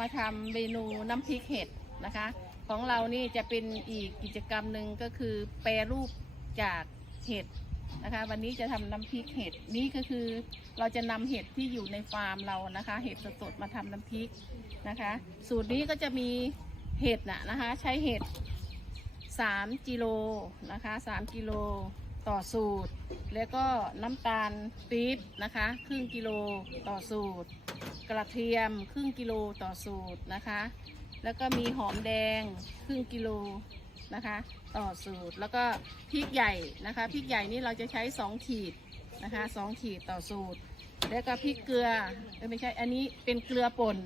มาทำเมนูน้ำพริกเห็ดนะคะ ของเรานี่จะเป็นอีกกิจกรรมหนึ่งก็คือแปรรูปจากเห็ดนะคะ วันนี้จะทำน้ำพริกเห็ดนี่ก็คือเราจะนำเห็ดที่อยู่ในฟาร์มเรานะคะ เห็ดสดๆมาทำน้ำพริกนะคะ สูตรนี้ก็จะมีเห็ดน่ะนะคะ ใช้เห็ด3กิโลนะคะ3กิโลต่อสูตร แล้วก็น้ำตาลปี๊บนะคะ ครึ่งกิโลต่อสูตร กระเทียมครึ่งกิโลต่อสูตรนะคะ แล้วก็มีหอมแดงครึ่งกิโลนะคะ ต่อสูตรแล้วก็พริกใหญ่นะคะพริกใหญ่นี่เราจะใช้ 2 ขีดนะคะ2ขีดต่อสูตร แล้วก็พริกเกลือเอ้ยไม่ใช่อันนี้เป็นเกลือป่น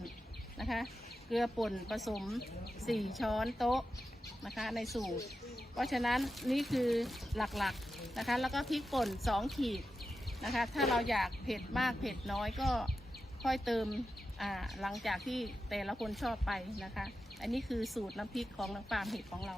นะคะ เกลือป่นผสม 4 ช้อนโต๊ะนะคะในสูตร เพราะฉะนั้นนี่คือหลักๆนะคะ แล้วก็พริกป่น 2 ขีดนะคะ ถ้าเราอยากเผ็ดมากเผ็ดน้อยก็ ค่อยเติมอ่าหลังจากที่แต่ละคนชอบไปนะคะ อันนี้คือสูตรน้ำพริกของน้ำปลาเห็ดของเรา